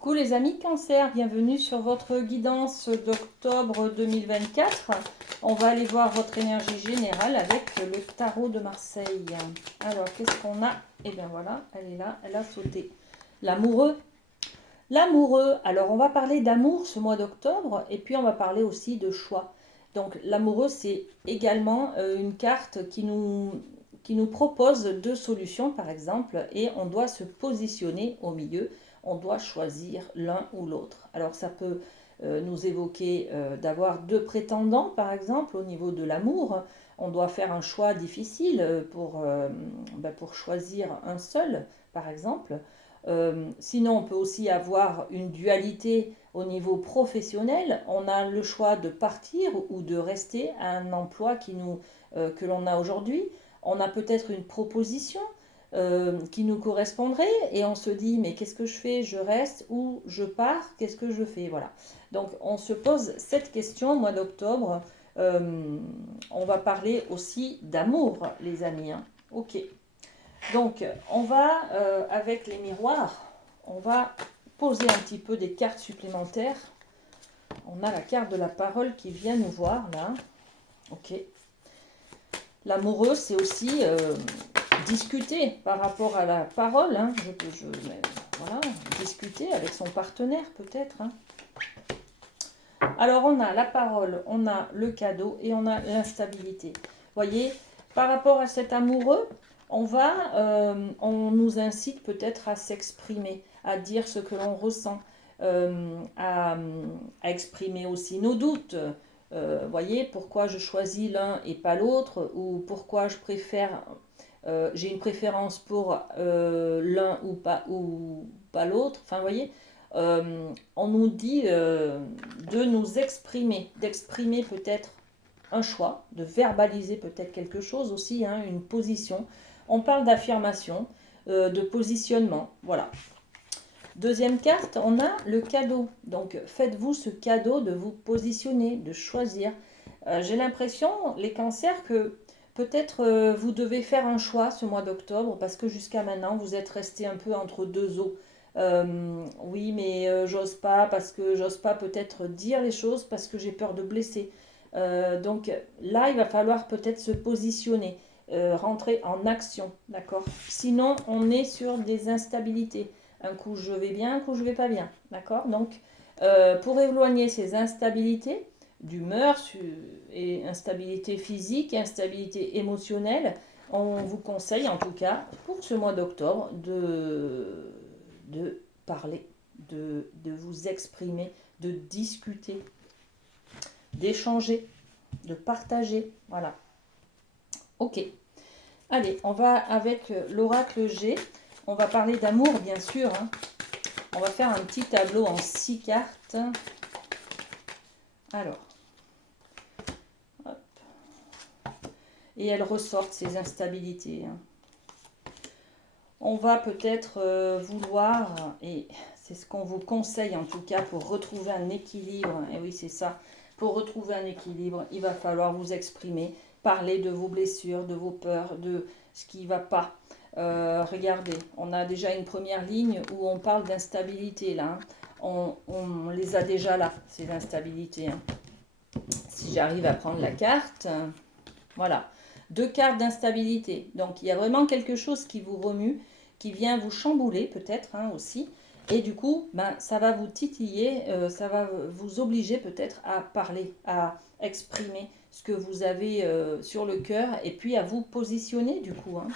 Coucou les amis Cancer, bienvenue sur votre guidance d'octobre 2024. On va aller voir votre énergie générale avec le tarot de Marseille. Alors, qu'est-ce qu'on a? Eh bien voilà, elle est là, elle a sauté. L'amoureux. L'amoureux. Alors, on va parler d'amour ce mois d'octobre et puis on va parler aussi de choix. Donc, l'amoureux, c'est également une carte qui nous propose deux solutions, par exemple, et on doit se positionner au milieu. On doit choisir l'un ou l'autre. Alors ça peut nous évoquer d'avoir deux prétendants, par exemple, au niveau de l'amour. On doit faire un choix difficile pour choisir un seul, par exemple. Sinon, on peut aussi avoir une dualité au niveau professionnel. On a le choix de partir ou de rester à un emploi que l'on a aujourd'hui. On a peut-être une proposition qui nous correspondrait et on se dit mais qu'est-ce que je fais? Je reste ou je pars? Qu'est-ce que je fais? Voilà. Donc on se pose cette question au mois d'octobre. On va parler aussi d'amour, les amis. Hein. Ok. Donc on va avec les miroirs, on va poser un petit peu des cartes supplémentaires. On a la carte de la parole qui vient nous voir là. Ok. L'amoureux, c'est aussi discuter par rapport à la parole. Hein. Voilà, discuter avec son partenaire peut-être. Hein. Alors on a la parole, on a le cadeau et on a l'instabilité. Voyez, par rapport à cet amoureux, on nous incite peut-être à s'exprimer, à dire ce que l'on ressent, à exprimer aussi nos doutes. Voyez, pourquoi je choisis l'un et pas l'autre, ou pourquoi j'ai une préférence pour l'un ou pas l'autre. Enfin, voyez, on nous dit de nous exprimer, d'exprimer peut-être un choix, de verbaliser peut-être quelque chose aussi, hein, une position. On parle d'affirmation, de positionnement, voilà. Deuxième carte, on a le cadeau. Donc faites-vous ce cadeau de vous positionner, de choisir. J'ai l'impression, les cancers, que peut-être vous devez faire un choix ce mois d'octobre parce que jusqu'à maintenant, vous êtes resté un peu entre deux eaux. Oui, mais j'ose pas parce que j'ose pas peut-être dire les choses parce que j'ai peur de blesser. Donc là, il va falloir peut-être se positionner, rentrer en action, d'accord? Sinon, on est sur des instabilités. Un coup je vais bien, un coup je vais pas bien, d'accord? Donc, pour éloigner ces instabilités d'humeur et instabilité physique, instabilité émotionnelle, on vous conseille en tout cas pour ce mois d'octobre de parler, de vous exprimer, de discuter, d'échanger, de partager. Voilà. Ok. Allez, on va avec l'oracle G. On va parler d'amour, bien sûr. Hein. On va faire un petit tableau en 6 cartes. Alors. Hop. Et elles ressortent ces instabilités. Hein. On va peut-être vouloir, et c'est ce qu'on vous conseille en tout cas pour retrouver un équilibre. Et oui, c'est ça. Pour retrouver un équilibre, il va falloir vous exprimer, parler de vos blessures, de vos peurs, de ce qui ne va pas. Regardez, on a déjà une première ligne où on parle d'instabilité là. Hein. On les a déjà là, ces instabilités. Hein. Si j'arrive à prendre la carte, voilà. 2 cartes d'instabilité. Donc il y a vraiment quelque chose qui vous remue, qui vient vous chambouler peut-être hein, aussi. Et du coup, ça va vous titiller, ça va vous obliger peut-être à parler, à exprimer ce que vous avez sur le cœur et puis à vous positionner du coup. Hein.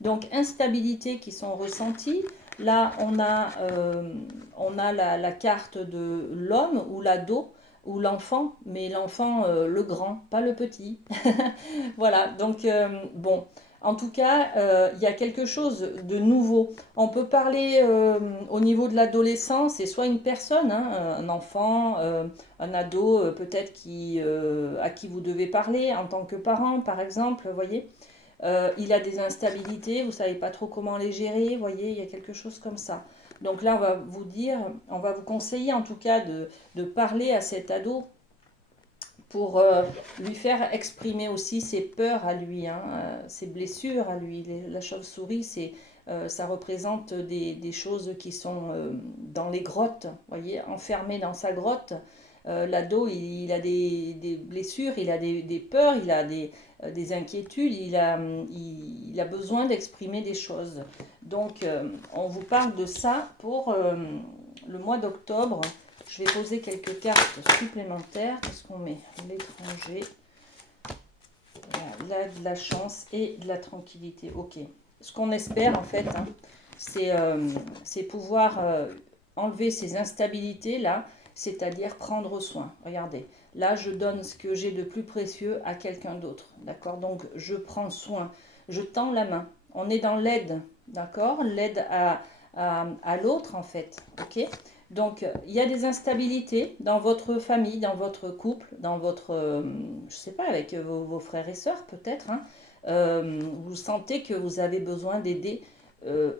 Donc instabilité qui sont ressenties. Là, on a la carte de l'homme ou l'ado ou l'enfant, mais l'enfant le grand, pas le petit. Voilà, donc bon, en tout cas, il y a quelque chose de nouveau. On peut parler au niveau de l'adolescence, c'est soit une personne, hein, un enfant, un ado, peut-être à qui vous devez parler en tant que parent, par exemple, vous voyez. Il a des instabilités, vous ne savez pas trop comment les gérer, vous voyez, il y a quelque chose comme ça. Donc là, on va vous conseiller en tout cas de parler à cet ado pour lui faire exprimer aussi ses peurs à lui, hein, ses blessures à lui. La chauve-souris, c'est Ça représente des choses qui sont dans les grottes, voyez, enfermé dans sa grotte. L'ado, il a des blessures, il a des peurs, il a des inquiétudes, il a besoin d'exprimer des choses. Donc, on vous parle de ça pour le mois d'octobre. Je vais poser quelques cartes supplémentaires. Qu'est-ce qu'on met? L'étranger, là, de la chance et de la tranquillité. Ok. Ce qu'on espère, en fait, hein, c'est pouvoir enlever ces instabilités là, c'est-à-dire prendre soin. Regardez, là je donne ce que j'ai de plus précieux à quelqu'un d'autre, d'accord? Donc je prends soin, je tends la main. On est dans l'aide, d'accord? L'aide à l'autre en fait, ok? Donc il y a des instabilités dans votre famille, dans votre couple, dans votre, je sais pas, avec vos frères et sœurs peut-être, hein. Vous sentez que vous avez besoin d'aider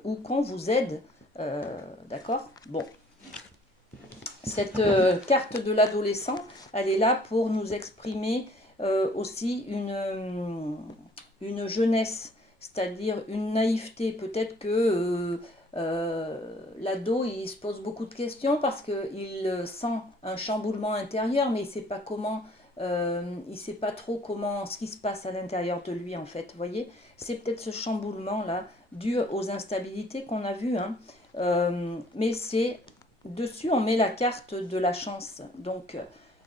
ou qu'on vous aide, d'accord? Bon, cette carte de l'adolescent, elle est là pour nous exprimer aussi une jeunesse, c'est-à-dire une naïveté. Peut-être que l'ado, il se pose beaucoup de questions parce qu'il sent un chamboulement intérieur, mais il ne sait pas comment, il sait pas trop comment, ce qui se passe à l'intérieur de lui en fait. Vous voyez, c'est peut-être ce chamboulement-là dû aux instabilités qu'on a vues, hein. Mais c'est dessus, on met la carte de la chance. Donc,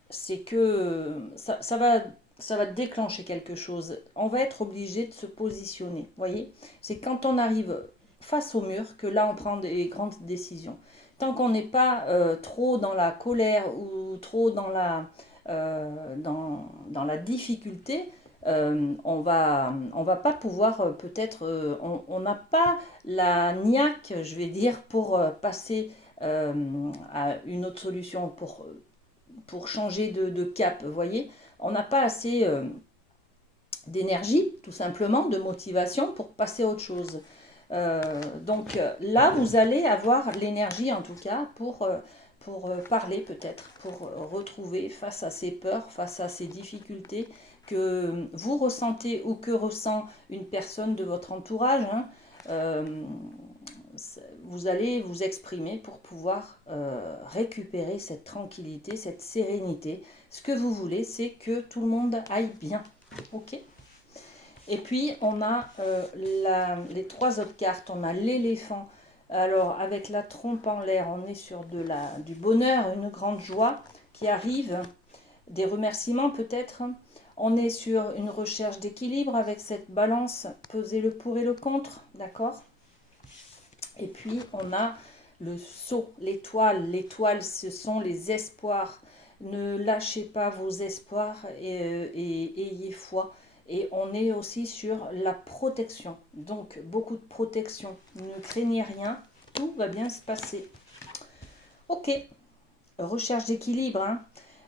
c'est que ça va déclencher quelque chose. On va être obligé de se positionner. Vous voyez, c'est quand on arrive face au mur que là, on prend des grandes décisions. Tant qu'on n'est pas trop dans la colère ou trop dans la difficulté, on va pas pouvoir peut-être, on n'a pas la niaque, je vais dire, pour passer à une autre solution, pour changer de cap, vous voyez. On n'a pas assez d'énergie, tout simplement, de motivation pour passer à autre chose. Donc là, vous allez avoir l'énergie, en tout cas, pour parler peut-être, pour retrouver face à ces peurs, face à ces difficultés que vous ressentez ou que ressent une personne de votre entourage, hein. Vous allez vous exprimer pour pouvoir récupérer cette tranquillité, cette sérénité. Ce que vous voulez, c'est que tout le monde aille bien. Ok? Et puis, on a les trois autres cartes. On a l'éléphant. Alors, avec la trompe en l'air, on est sur du bonheur, une grande joie qui arrive, des remerciements peut-être. On est sur une recherche d'équilibre avec cette balance, peser le pour et le contre, d'accord? Et puis, on a le sceau, l'étoile. L'étoile, ce sont les espoirs. Ne lâchez pas vos espoirs et ayez foi. Et on est aussi sur la protection. Donc, beaucoup de protection. Ne craignez rien. Tout va bien se passer. Ok. Recherche d'équilibre, hein.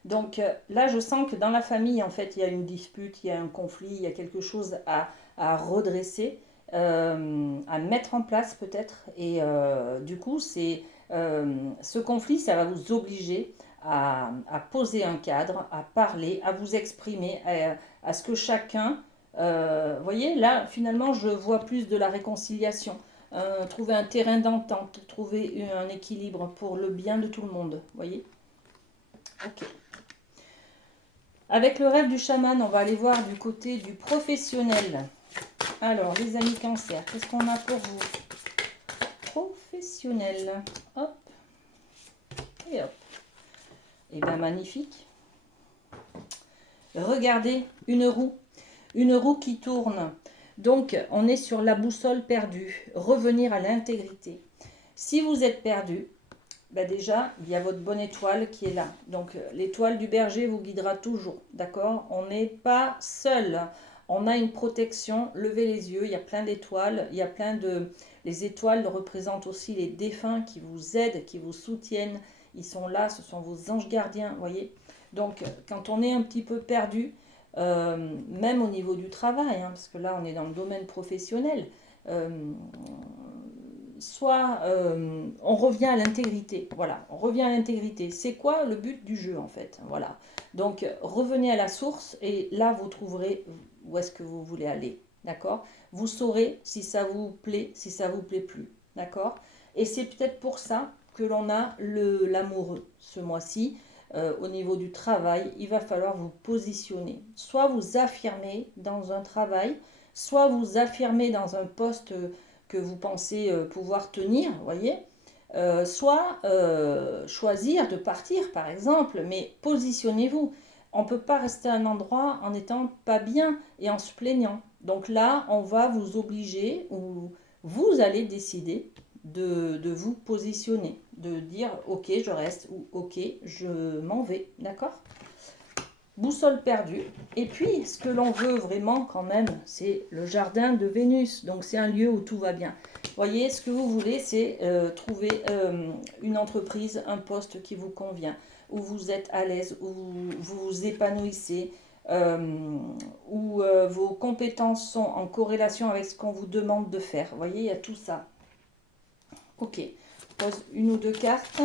Donc, là, je sens que dans la famille, en fait, il y a une dispute, il y a un conflit, il y a quelque chose à redresser, à mettre en place peut-être. Et du coup, ce conflit, ça va vous obliger à poser un cadre, à parler, à vous exprimer, à ce que chacun... vous voyez, là, finalement, je vois plus de la réconciliation. Trouver un terrain d'entente, trouver un équilibre pour le bien de tout le monde. Vous voyez? Ok. Avec le rêve du chaman, on va aller voir du côté du professionnel. Alors, les amis cancer, qu'est-ce qu'on a pour vous? Professionnel. Hop. Et hop. Et bien, magnifique. Regardez, une roue. Une roue qui tourne. Donc, on est sur la boussole perdue. Revenir à l'intégrité. Si vous êtes perdu, ben déjà, il y a votre bonne étoile qui est là. Donc, l'étoile du berger vous guidera toujours, d'accord? On n'est pas seul. On a une protection. Levez les yeux, il y a plein d'étoiles. Il y a plein de... Les étoiles représentent aussi les défunts qui vous aident, qui vous soutiennent. Ils sont là, ce sont vos anges gardiens, vous voyez? Donc, quand on est un petit peu perdu, même au niveau du travail, hein, parce que là, on est dans le domaine professionnel, soit on revient à l'intégrité. Voilà, on revient à l'intégrité. C'est quoi le but du jeu en fait? Voilà. Donc revenez à la source et là vous trouverez où est-ce que vous voulez aller. D'accord? Vous saurez si ça vous plaît, si ça vous plaît plus. D'accord? Et c'est peut-être pour ça que l'on a l'amoureux ce mois-ci. Au niveau du travail, il va falloir vous positionner. Soit vous affirmer dans un travail, soit vous affirmer dans un poste que vous pensez pouvoir tenir, vous voyez, soit choisir de partir, par exemple, mais positionnez-vous. On ne peut pas rester à un endroit en n'étant pas bien et en se plaignant. Donc là, on va vous obliger ou vous allez décider de vous positionner, de dire ok, je reste ou ok, je m'en vais. D'accord? Boussole perdue. Et puis, ce que l'on veut vraiment quand même, c'est le jardin de Vénus. Donc, c'est un lieu où tout va bien. Voyez, ce que vous voulez, c'est trouver une entreprise, un poste qui vous convient, où vous êtes à l'aise, où vous vous épanouissez, où vos compétences sont en corrélation avec ce qu'on vous demande de faire. Voyez, il y a tout ça. Ok, pose une ou deux cartes.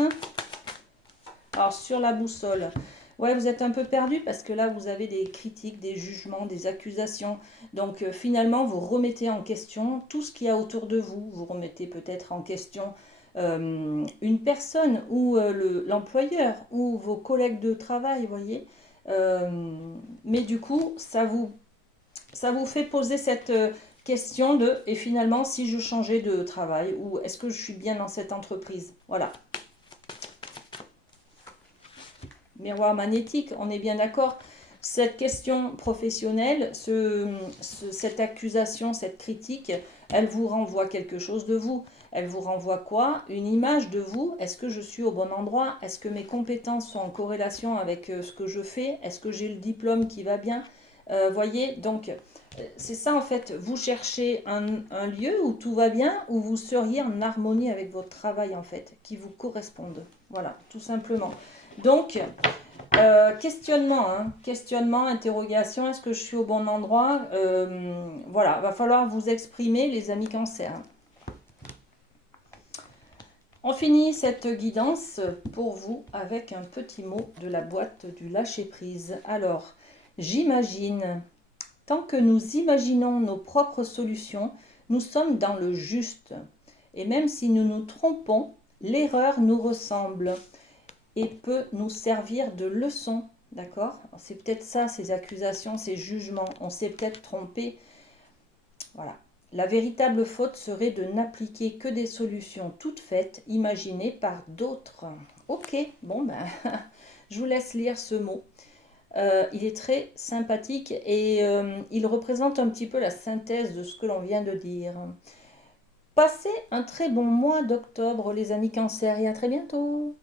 Alors, sur la boussole, ouais, vous êtes un peu perdu parce que là, vous avez des critiques, des jugements, des accusations. Donc, finalement, vous remettez en question tout ce qu'il y a autour de vous. Vous remettez peut-être en question une personne ou l'employeur ou vos collègues de travail, vous voyez. Mais du coup, ça vous fait poser cette question de, et finalement, si je changeais de travail ou est-ce que je suis bien dans cette entreprise? Voilà. Miroir magnétique, on est bien d'accord. Cette question professionnelle, cette accusation, cette critique, elle vous renvoie quelque chose de vous. Elle vous renvoie quoi? Une image de vous. Est-ce que je suis au bon endroit? Est-ce que mes compétences sont en corrélation avec ce que je fais? Est-ce que j'ai le diplôme qui va bien? Voyez, donc c'est ça en fait. Vous cherchez un lieu où tout va bien, où vous seriez en harmonie avec votre travail en fait, qui vous corresponde. Voilà, tout simplement. Donc, questionnement, hein, questionnement, interrogation, est-ce que je suis au bon endroit? Voilà, va falloir vous exprimer, les amis Cancer. On finit cette guidance pour vous avec un petit mot de la boîte du lâcher-prise. Alors, j'imagine, tant que nous imaginons nos propres solutions, nous sommes dans le juste. Et même si nous nous trompons, l'erreur nous ressemble et peut nous servir de leçon. D'accord? C'est peut-être ça, ces accusations, ces jugements. On s'est peut-être trompé. Voilà. La véritable faute serait de n'appliquer que des solutions toutes faites, imaginées par d'autres. Ok, bon ben, je vous laisse lire ce mot. Il est très sympathique et il représente un petit peu la synthèse de ce que l'on vient de dire. Passez un très bon mois d'octobre, les amis Cancer, et à très bientôt.